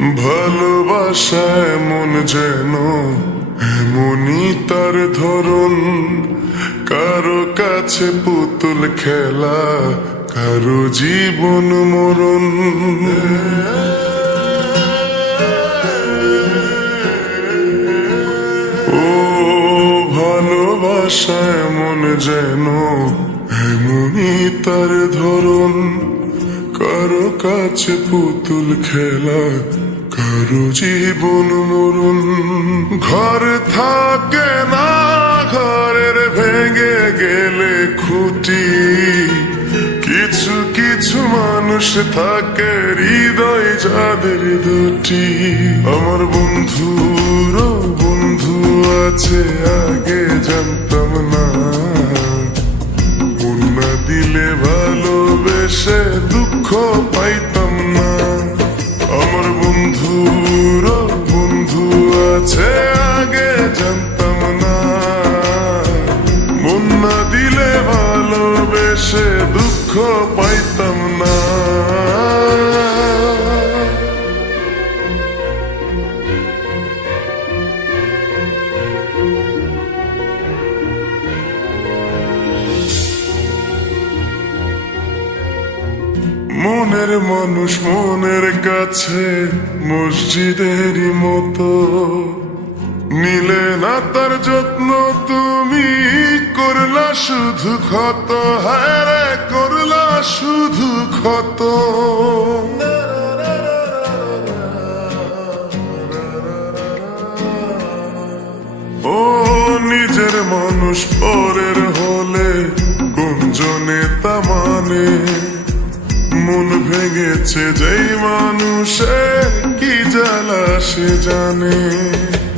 ভালোবাসা এমন যেন এমনই তার ধরন। কারও কাছে পুতুল খেলা, কারও জীবন মরণ। ও ভালোবাসা এমন যেন এমনই তার ধরন। কারও কাছে পুতুল খেলা কারও জীবন মরুন ঘর থাকে না, ঘরের ভেঙে গেলে খুঁটি। কিছু কিছু মানুষ থাকে, হৃদয় যাদের দুটি। আমার বন্ধুর বন্ধু আছে আগে। দুঃখ পাইতাম না মনের মানুষ মনের কাছে মসজিদেরই মতো। নিলে না তার যত্ন তুমি করলা শুধু ক্ষত হ্যাঁ করলা শুধু ক্ষত। ও নিজের মানুষ পরের হলে গুঞ্জনে তা মানে মন ভেঙেছে যেই মানুষের কি জ্বালা সে জানে।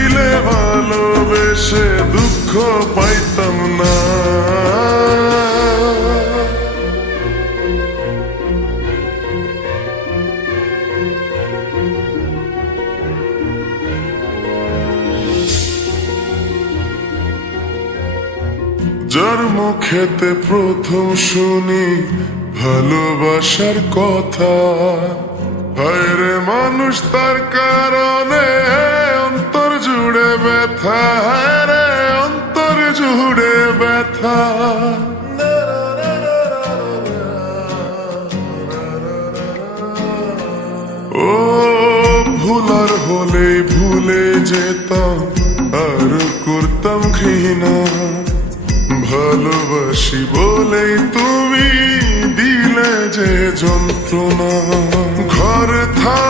দিলে ভালোবেসে দুঃখ পাইতাম না। যার মুখেতে প্রথম শুনি ভালোবাসার কথা, হায় মানুষ তার কারণে অন্তর জুড়ে ব্যথা, হায় রে, অন্তর জুড়ে ব্যথা। ও ভুলার হলে ভুলে যেতাম, আর করতাম ঘৃণা। ভালোবাসি বলেই তুমি দিলে যে যন্ত্রণা। ঘর থাকে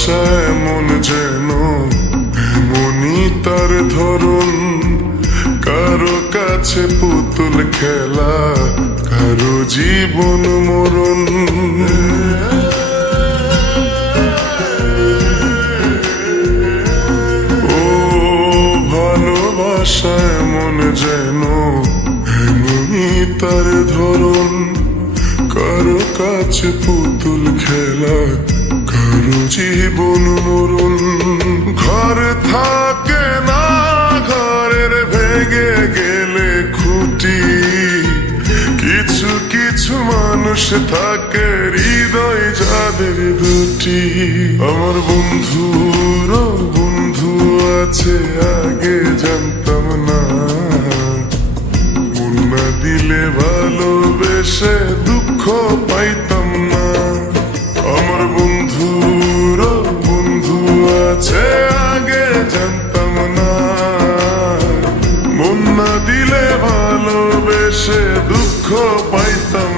ভালোবাসা এমন যেন এমনই তার ধরন। কারও কাছে পুতুল খেলা, কারও জীবন মরণ। ও ভালোবাসা এমন যেন এমনই তার ধরন। কারও কাছে পুতুল খেলা জীবন মরণ ঘর থাকে না, ঘরের ভেঙে গেলে খুঁটি। কিছু কিছু মানুষ থাকে হৃদয় যাদের দুটি। আমার বন্ধুর বন্ধু আছে, আগে জানতাম না। মন না দিলে ভালোবেসে দুঃখ আছে আগে জানতাম না মন না দিলে ভালোবেসে দুঃখ পাইতাম।